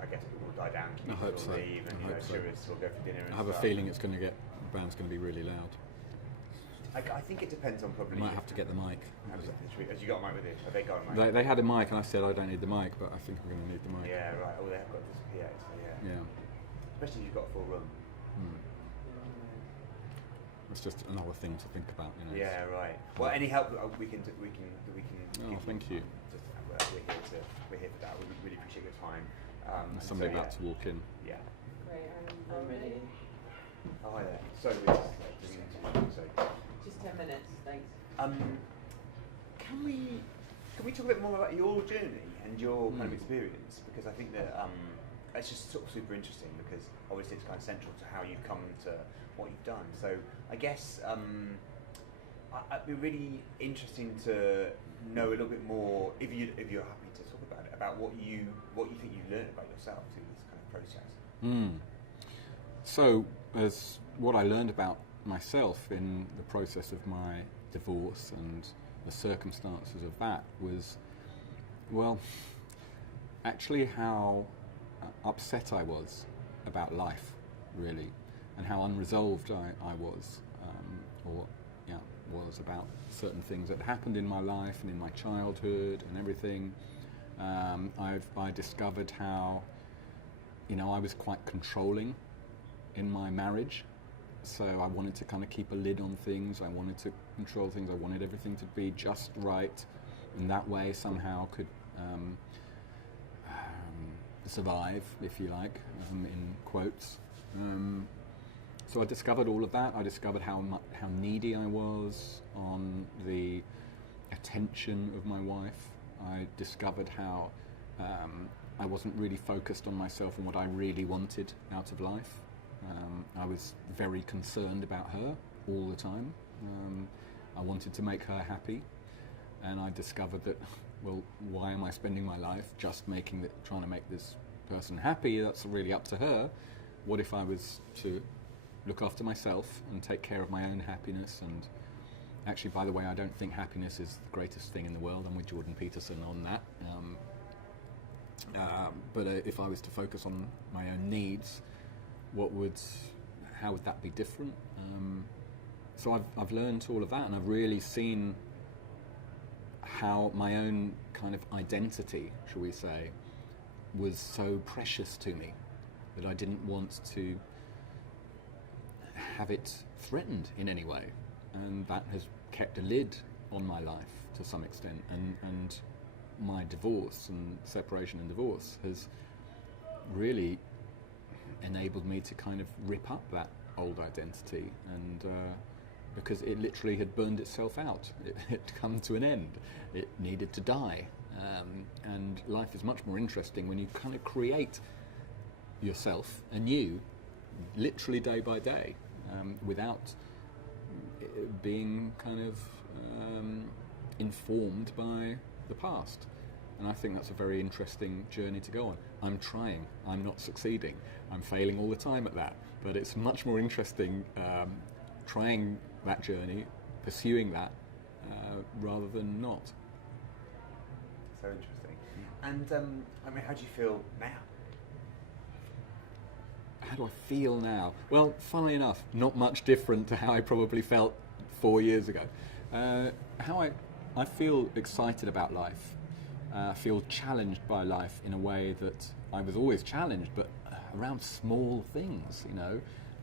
I guess people will die down. I hope will so. leave, and I hope so. tourists will go for dinner. And I have a stuff. feeling the band's going to be really loud. I think it depends on I probably. might have to get the mic. Have you got a mic with you? Have they got a mic? They had a mic and I said I don't need the mic, but I think I'm going to need the mic. Yeah, right. Oh, they have got this PA, so yeah. Yeah. Especially if you've got a full room. It's just another thing to think about, Yeah, right. Well, any help we can. Oh, thank you. We're here for that. We really appreciate your time. There's somebody about to walk in. Yeah. Great. I'm ready. Oh, hi there. So we just Just 10 minutes, thanks. can we can we talk a bit more about your journey and your kind of experience? Because I think that it's just sort of super interesting, because obviously it's kind of central to how you've come to what you've done. So I guess I'd be really interesting to know a little bit more, if you're happy to talk about it, about what you think you've learned about yourself through this kind of process. So, as what I learned about myself in the process of my divorce and the circumstances of that was, well, actually how upset I was about life, really, and how unresolved I was, was about certain things that happened in my life and in my childhood and everything. I discovered how, I was quite controlling in my marriage. So I wanted to kind of keep a lid on things. I wanted to control things. I wanted everything to be just right. And that way somehow could survive, if you like, in quotes. So I discovered all of that. I discovered how needy I was on the attention of my wife. I discovered how I wasn't really focused on myself and what I really wanted out of life. I was very concerned about her all the time. I wanted to make her happy, and I discovered that, well, why am I spending my life just trying to make this person happy? That's really up to her. What if I was to look after myself and take care of my own happiness? And actually, by the way, I don't think happiness is the greatest thing in the world. I'm with Jordan Peterson on that. But if I was to focus on my own needs, how would that be different? So I've learned all of that, and I've really seen how my own kind of identity, shall we say, was so precious to me that I didn't want to have it threatened in any way, and that has kept a lid on my life to some extent, and my divorce and separation and divorce has really enabled me to kind of rip up that old identity, and because it literally had burned itself out. It had come to an end. It needed to die. And life is much more interesting when you kind of create yourself anew, literally day by day, without being kind of informed by the past. And I think that's a very interesting journey to go on. I'm trying. I'm not succeeding. I'm failing all the time at that. But it's much more interesting trying that journey, pursuing that, rather than not. So interesting. And how do you feel now? How do I feel now? Well, funnily enough, not much different to how I probably felt 4 years ago. How I feel excited about life. I feel challenged by life in a way that I was always challenged, but around small things,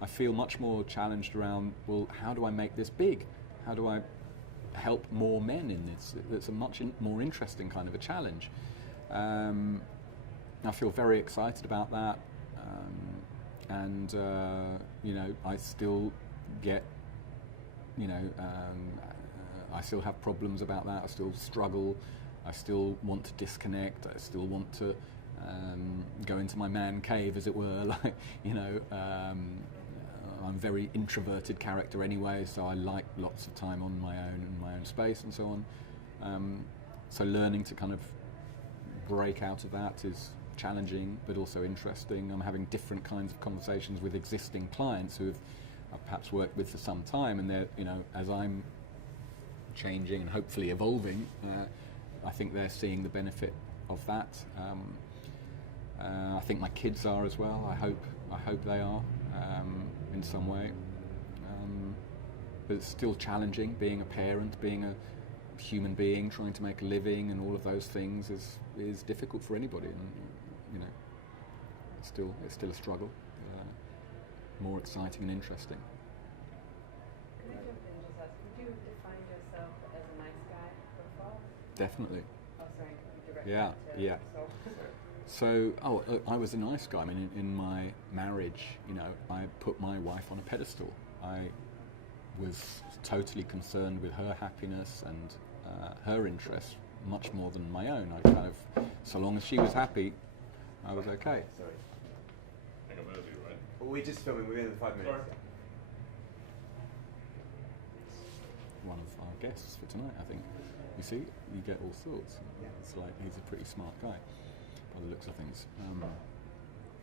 I feel much more challenged around, well, how do I make this big? How do I help more men in this? It's a much more interesting kind of a challenge. I feel very excited about that. I still get, I still have problems about that. I still struggle. I still want to disconnect. I still want to go into my man cave, as it were. I'm a very introverted character anyway, so I like lots of time on my own in my own space and so on. So learning to kind of break out of that is challenging, but also interesting. I'm having different kinds of conversations with existing clients who I've perhaps worked with for some time, and they're, as I'm changing and hopefully evolving, I think they're seeing the benefit of that. I think my kids are as well. I hope they are in some way. But it's still challenging being a parent, being a human being, trying to make a living, and all of those things is difficult for anybody. And it's still a struggle. More exciting and interesting. Can I jump in and just ask, would you define yourself as a nice guy before? Definitely. Oh, sorry, you direct Yeah, that to yeah. yourself. So, I was a nice guy. I mean, in my marriage, I put my wife on a pedestal. I was totally concerned with her happiness and her interests much more than my own. I kind of, so long as she was happy, I was okay. Sorry. I think I'm early, right? Well, we're just filming within the 5 minutes. Sorry. One of our guests for tonight, I think. You see, you get all sorts. Yeah. It's like he's a pretty smart guy, by the looks of things.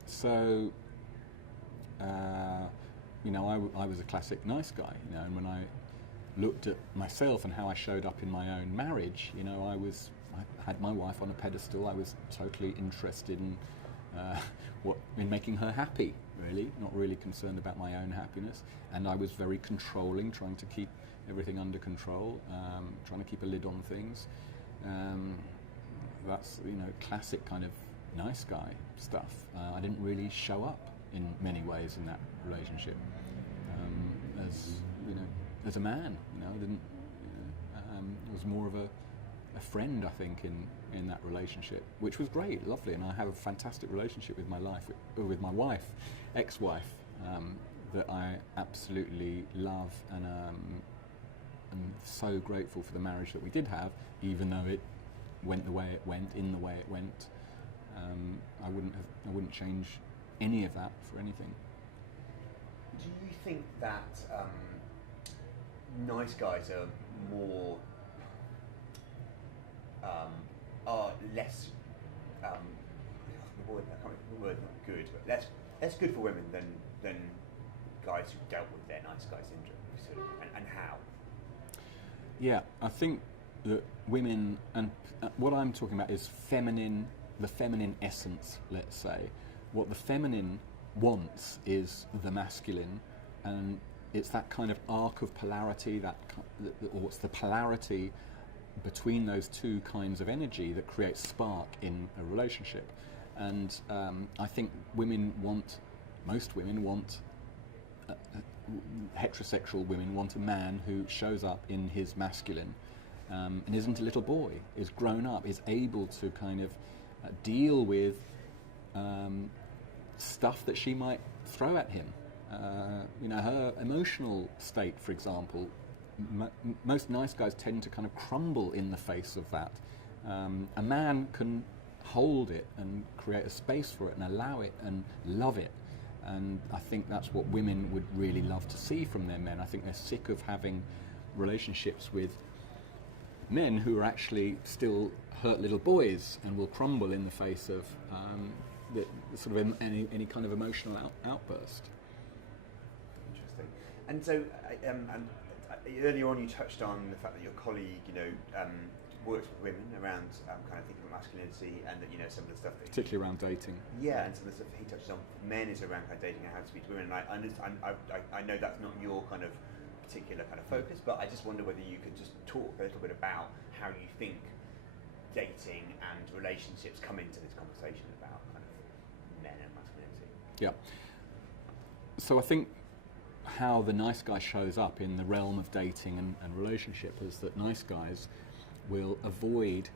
So, you know, I was a classic nice guy, you know, and when I looked at myself and how I showed up in my own marriage, you know, I had my wife on a pedestal. I was totally interested in in making her happy, really, not really concerned about my own happiness. And I was very controlling, trying to keep everything under control, trying to keep a lid on things. That's, you know, classic kind of nice guy stuff. I didn't really show up in many ways in that relationship as, you know, as a man. You know, I didn't. I was more of a friend, I think, in that relationship, which was great, lovely, and I have a fantastic relationship with with my wife, ex-wife, that I absolutely love, and I'm so grateful for the marriage that we did have, even though it went the way it went, in the way it went. I wouldn't change any of that for anything. Do you think that nice guys are more, are less, the word not good, but less good for women than guys who dealt with their nice guy syndrome, and how? Yeah, I think that women, and what I'm talking about is the feminine essence, let's say. What the feminine wants is the masculine, and it's that kind of arc of polarity, or it's the polarity between those two kinds of energy that creates spark in a relationship. And I think most women want, heterosexual women want a man who shows up in his masculine and isn't a little boy, is grown up, is able to kind of deal with stuff that she might throw at him. You know, her emotional state, for example, most nice guys tend to kind of crumble in the face of that. A man can hold it and create a space for it and allow it and love it. And I think that's what women would really love to see from their men. I think they're sick of having relationships with men who are actually still hurt little boys and will crumble in the face of the sort of any kind of emotional outburst. Interesting. And so, earlier on, you touched on the fact that your colleague, you know, works with women around kind of thinking about masculinity, and that, you know, some of the stuff that Particularly around dating. Yeah, and some of the stuff he touches on for men is around kind of dating and how to speak to women. And I know that's not your kind of particular kind of focus, but I just wonder whether you could just talk a little bit about how you think dating and relationships come into this conversation about kind of men and masculinity. Yeah. So I think how the nice guy shows up in the realm of dating and relationship is that nice guys will avoid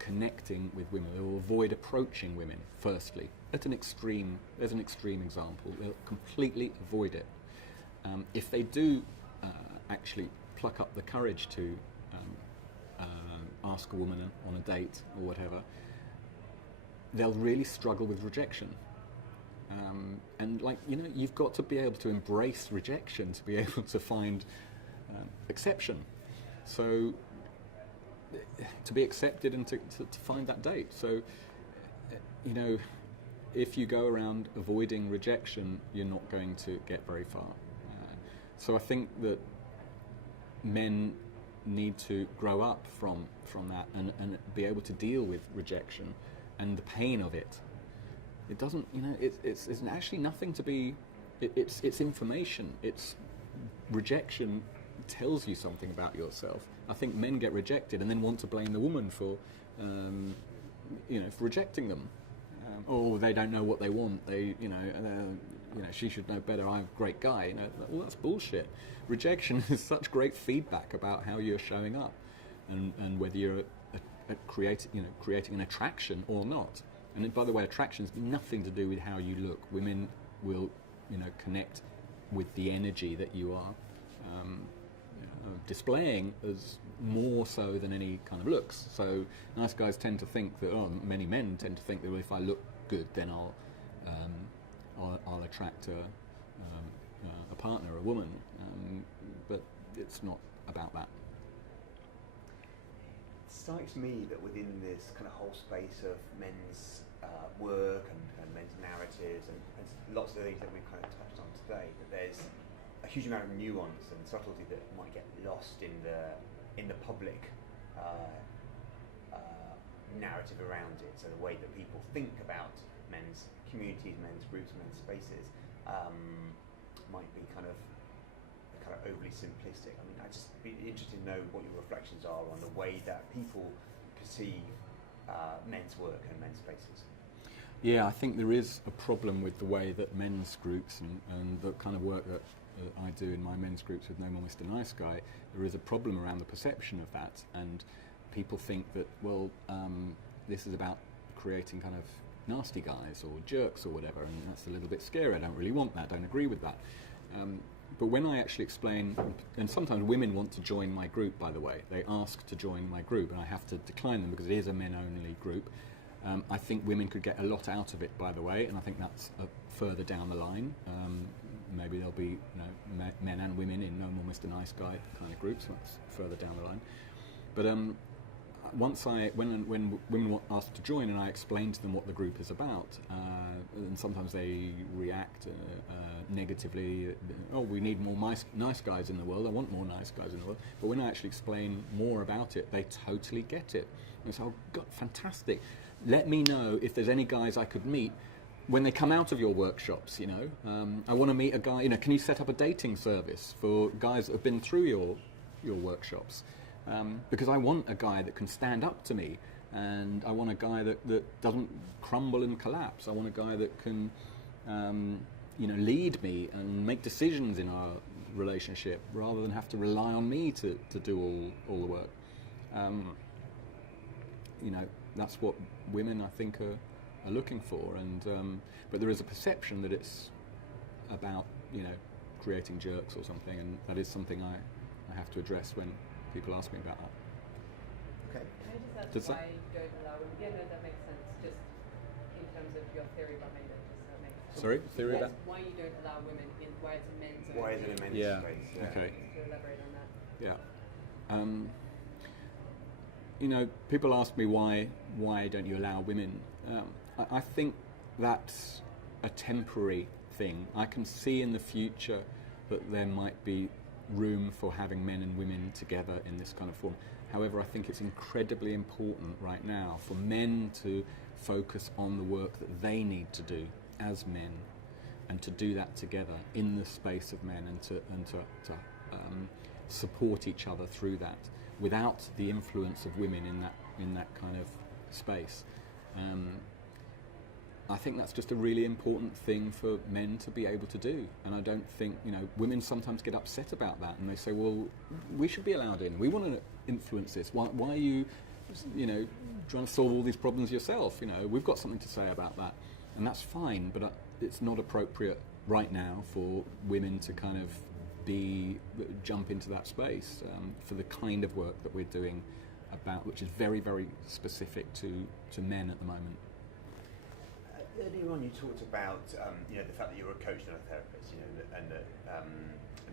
connecting with women. They will avoid approaching women, firstly. There's an extreme example. They'll completely avoid it. If they do actually pluck up the courage to ask a woman on a date or whatever, they'll really struggle with rejection. And, like, you know, you've got to be able to embrace rejection to be able to find exception. So, to be accepted and to find that date. So, you know, if you go around avoiding rejection, you're not going to get very far. So I think that men need to grow up from that and be able to deal with rejection and the pain of it. It doesn't, you know, it's actually nothing to be. It's information. It's rejection tells you something about yourself. I think men get rejected and then want to blame the woman for, you know, for rejecting them. Or they don't know what they want. They, you know, she should know better. I'm a great guy. You know, well, that's bullshit. Rejection is such great feedback about how you're showing up, and whether you're creating an attraction or not. And by the way, attraction's nothing to do with how you look. Women will, you know, connect with the energy that you are. displaying as more so than any kind of looks. So nice guys tend to think that, many men tend to think that if I look good, then I'll attract a partner, a woman, but it's not about that. It strikes me that within this kind of whole space of men's work and men's narratives and lots of the things that we've kind of touched on today, that there's a huge amount of nuance and subtlety that might get lost in the public narrative around it. So the way that people think about men's communities, men's groups, men's spaces might be kind of overly simplistic. I mean, I'd just be interested to know what your reflections are on the way that people perceive men's work and men's spaces. Yeah, I think there is a problem with the way that men's groups and the kind of work that I do in my men's groups with No More Mr. Nice Guy, there is a problem around the perception of that, and people think that, well, this is about creating kind of nasty guys or jerks or whatever, and that's a little bit scary. I don't really want that, don't agree with that. But when I actually explain, and sometimes women want to join my group, by the way, they ask to join my group, and I have to decline them because it is a men-only group. I think women could get a lot out of it, by the way, and I think that's further down the line. Maybe there'll be men and women in No More Mr. Nice Guy kind of groups. That's further down the line. But when women ask to join and I explain to them what the group is about, and sometimes they react negatively. Oh, we need more nice guys in the world. I want more nice guys in the world. But when I actually explain more about it, they totally get it. And so, oh, God, fantastic. Let me know if there's any guys I could meet when they come out of your workshops, you know. I want to meet a guy, you know, can you set up a dating service for guys that have been through your workshops? Because I want a guy that can stand up to me, and I want a guy that doesn't crumble and collapse. I want a guy that can, lead me and make decisions in our relationship rather than have to rely on me to do all the work. That's what women, I think, are looking for, and but there is a perception that it's about, creating jerks or something, and that is something I have to address when people ask me about that. Okay. Can I just Does ask why you don't allow women? Yeah, no, that makes sense. Just in terms of your theory behind it, just so it makes sense. Sorry, theory Yes, about? why you don't allow women in? Why it's a men's only? Why is it a men's Yeah. space? Okay. To elaborate on that. Yeah. People ask me why don't you allow women? I think that's a temporary thing. I can see in the future that there might be room for having men and women together in this kind of form. However, I think it's incredibly important right now for men to focus on the work that they need to do as men, and to do that together in the space of men, and to support each other through that, without the influence of women in that kind of space. I think that's just a really important thing for men to be able to do, and I don't think, women sometimes get upset about that, and they say, well, we should be allowed in, we want to influence this, why are you trying to solve all these problems yourself? We've got something to say about that, and that's fine, but it's not appropriate right now for women to kind of jump into that space for the kind of work that we're doing which is very, very specific to men at the moment. Earlier on, you talked about the fact that you're a coach, not a therapist, and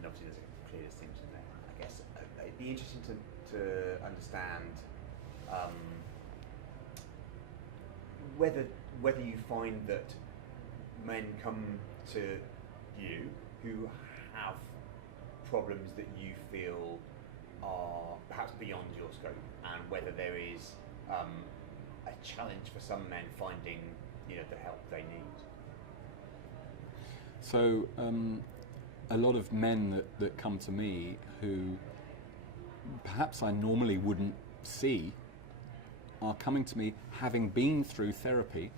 obviously there's a clear distinction there. I guess it'd be interesting to understand whether you find that men come to you who have problems that you feel are perhaps beyond your scope, and whether there is a challenge for some men finding the help they need. So a lot of men that come to me who perhaps I normally wouldn't see are coming to me having been through therapy,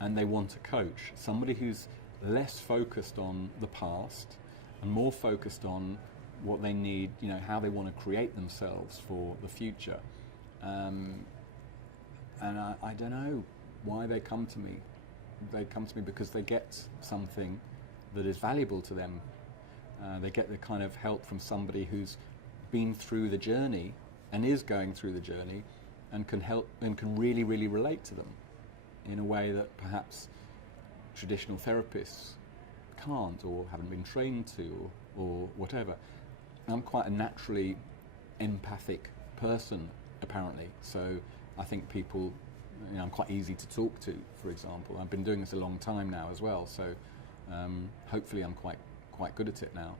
and they want a coach, somebody who's less focused on the past and more focused on what they need, how they want to create themselves for the future. And I don't know why they come to me. They come to me because they get something that is valuable to them. They get the kind of help from somebody who's been through the journey and is going through the journey and can help and can really, really relate to them in a way that perhaps traditional therapists can't or haven't been trained to or whatever. I'm quite a naturally empathic person, apparently, so I think people, I'm quite easy to talk to, for example. I've been doing this a long time now as well, so hopefully I'm quite good at it now.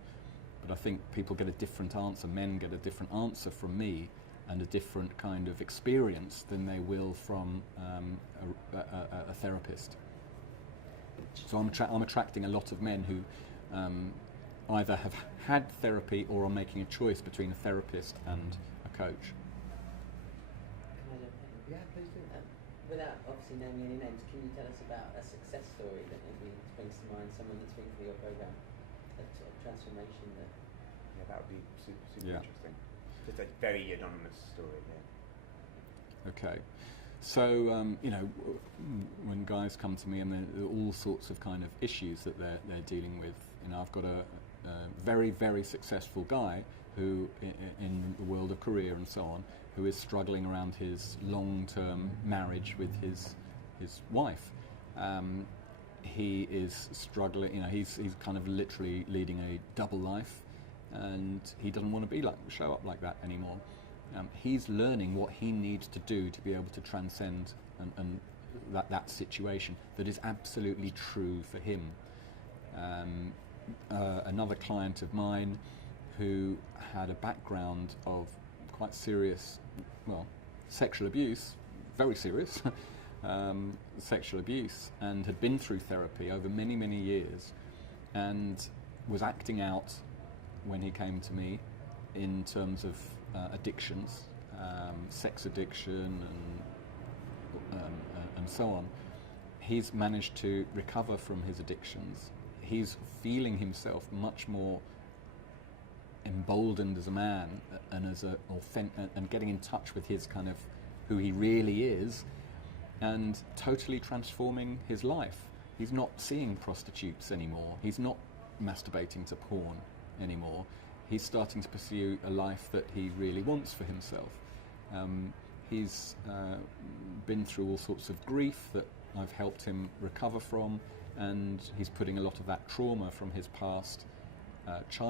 But I think people get a different answer, men get a different answer from me and a different kind of experience than they will from a therapist. So I'm attracting a lot of men who either have had therapy or are making a choice between a therapist and a coach. Can I jump in? Yeah, please do. Without obviously naming any names, can you tell us about a success story that maybe springs to mind, someone that's been through your program, a sort of transformation that... Yeah, that would be super Yeah. interesting. Just a very anonymous story. Yeah. Okay. So, when guys come to me and there are all sorts of kind of issues that they're dealing with, I've got a very, very successful guy who, in the world of career and so on, who is struggling around his long-term marriage with his wife. He is struggling, he's kind of literally leading a double life, and he doesn't want to show up like that anymore. He's learning what he needs to do to be able to transcend and that situation that is absolutely true for him. Another client of mine who had a background of quite serious, sexual abuse, very serious sexual abuse, and had been through therapy over many, many years, and was acting out when he came to me in terms of addictions, sex addiction and so on. He's managed to recover from his addictions. He's feeling himself much more emboldened as a man and as and getting in touch with his kind of who he really is, and totally transforming his life. He's not seeing prostitutes anymore. He's not masturbating to porn anymore. He's starting to pursue a life that he really wants for himself. He's been through all sorts of grief that I've helped him recover from, and he's putting a lot of that trauma from his past child